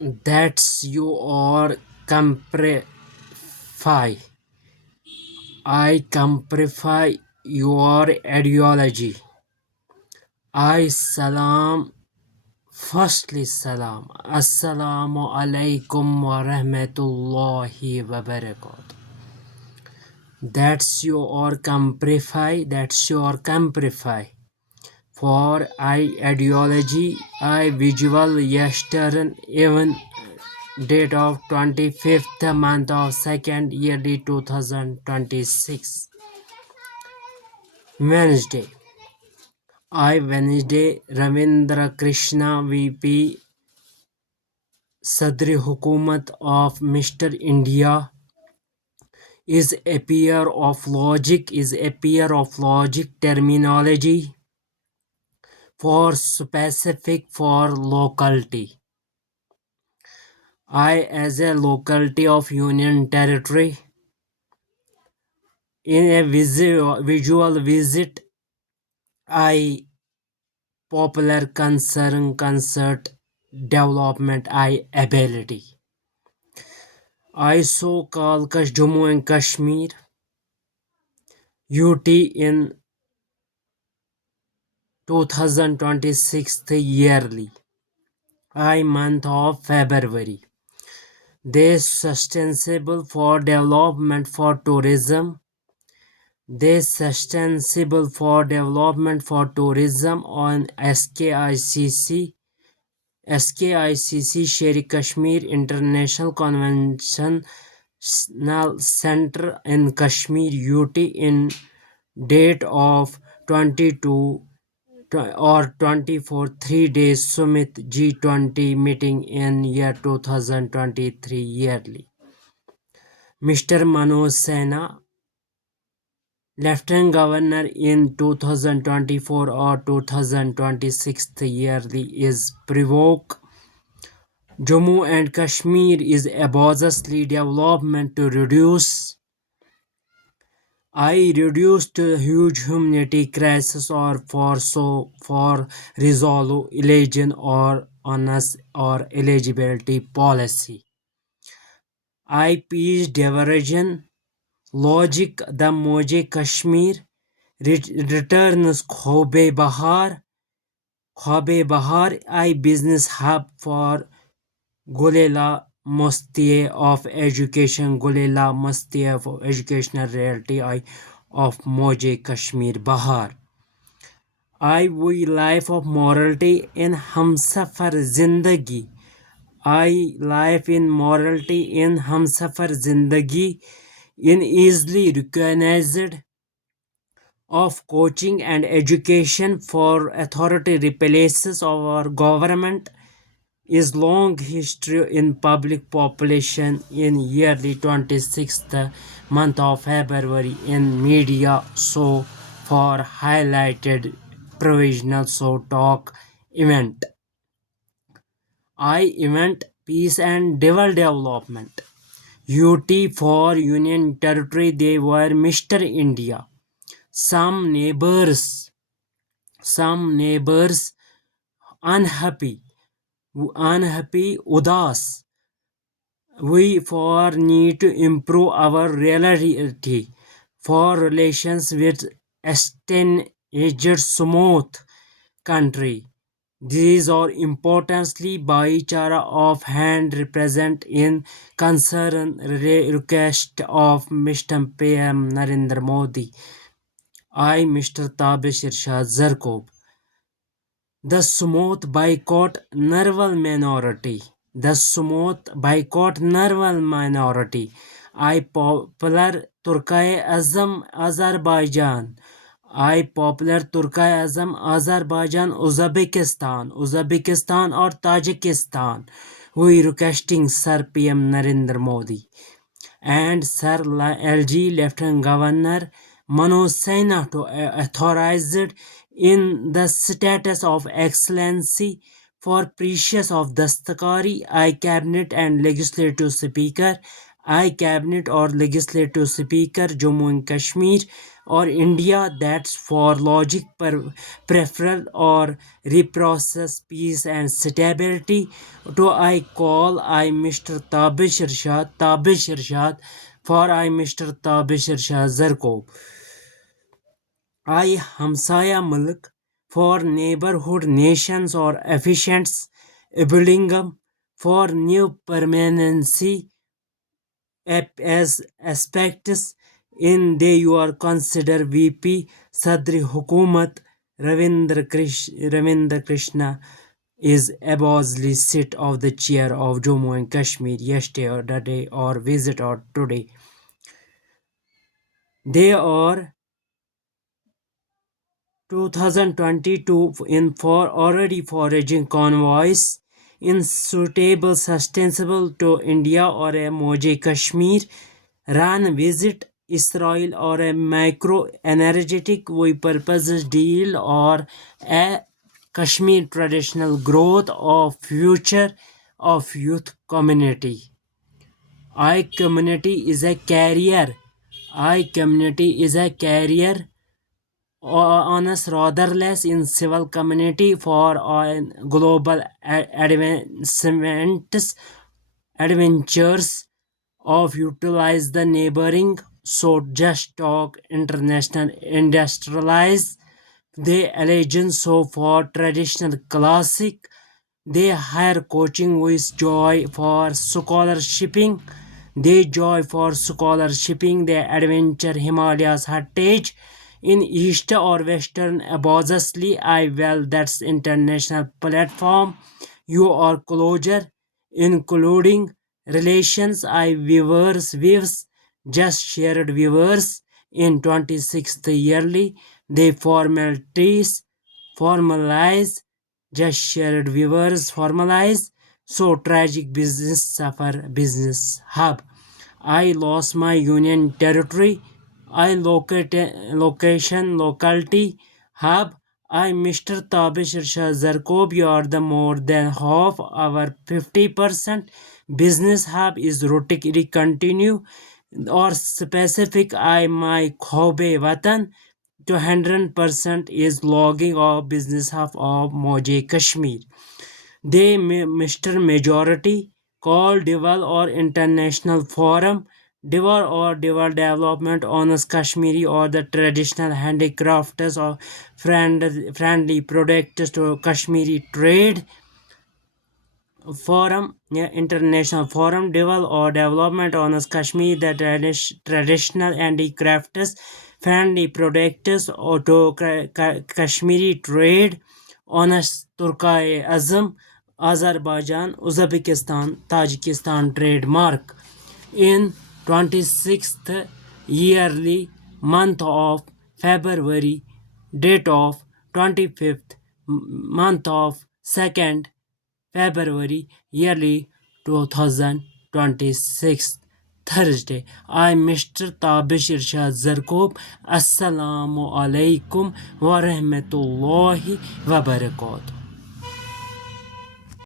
That's your comprehend. I comprehend your ideology. I salam. Firstly, salam. Assalamu alaikum wa rahmatullahi wa barakatuh. That's your comprehend. That's your comprehend. For I ideology, I visual yesterday even date of 25th month of second yearly 2026 Wednesday. I Wednesday Ravindra Krishna VP Sadri Hukumat of Mr. India is a pair of logic terminology for specific for locality. I as a locality of Union Territory in a visual visit I popular concert development I ability. I saw Kalkash Jammu and Kashmir UT in 2026 yearly I month of February. They sustainable for development for tourism. They sustainable for development for tourism on SKICC Sher Kashmir International Convention Center in Kashmir UT in date of 22 or 24 3 days Summit G20 meeting in year 2023 yearly. Mr. Manoj Sena, Lieutenant Governor in 2024 or 2026 yearly is provoke Jammu and Kashmir is ambitiously development to reduce the huge humanity crisis or for resolve election or honest or eligibility policy. I peace diversion logic the Moje Kashmir returns Khobe Bahar I business hub for Gulela Mustia of education Gulela Mustia of educational reality of Moje Kashmir Bahar. I we life of morality in Humsafar Zindagi. I life in morality in Humsafar Zindagi in easily recognized of coaching and education for authority replaces our government is long history in public population in yearly 26th month of February in media so for highlighted provisional so talk event. I event peace and development. UT for Union Territory they were Mr. India. Some neighbors unhappy udas we for need to improve our reality for relations with aged smooth country. These are importantly Baichara of hand represent in concern request of Mr. PM Narendra Modi. I Mr. Tabish Irshad Zarkob. The smooth boycott nerval minority. The smooth boycott nerval minority. I popular Turkey Azam Azerbaijan. I popular Turkey Azam Azerbaijan Uzbekistan or Tajikistan. We requesting Sir PM Narendra Modi and Sir LG Lieutenant Governor Manoj Saina to authorized in the status of excellency for precious of Dastakari, I cabinet and legislative speaker, I cabinet or legislative speaker Jammu and Kashmir or India, that's for logic preferral or reprocess peace and stability. To I call I Mr. Tabish Irshad for I Mr. Tabish Irshad Zarko. I Hamsaya Mulk for neighborhood nations or efficients Ibulingam for new permanency as aspects in they you are consider VP Sadri Hukumat Ravindra Krishna is abolished seat of the chair of Jammu and Kashmir yesterday or today or visit or today. They are 2022 in for already foraging convoys in suitable sustainable to India or a Moje Kashmir run visit Israel or a micro energetic with purposes deal or a Kashmir traditional growth of future of youth community. I community is a carrier. I community is a carrier honest rather less in civil community for global adventures of utilize the neighboring so just talk international industrialize they allegiance so for traditional classic they hire coaching with joy for scholarshiping. They joy for scholarshiping. They adventure Himalayas heritage in east or western obviously I well that's international platform. You are closer including relations I viewers just shared viewers in 26th yearly they formalize just shared viewers formalize so tragic business suffer business hub. I lost my union territory. I locality hub. I Mr. Tabish Irshad Zarkob, you are the more than half our 50% business hub is rotically continue or specific I my Khobe Watan to 100% is logging of business hub of Moje Kashmir. They Mr. Majority call Dival or International Forum, Dival or Dival Development Honors Kashmiri or the traditional handicrafts or friendly products to Kashmiri trade forum, yeah, international forum develop or development on Kashmir the traditional handicrafts friendly products or to Kashmiri trade on Turkey Azam Azerbaijan Uzbekistan Tajikistan trademark in 26th yearly month of February date of 25th month of 2nd February yearly 2026 Thursday. I Mr. Tabish Irshad Zarkob. Assalamu alaikum wa rahmatullahi wa barakatuh.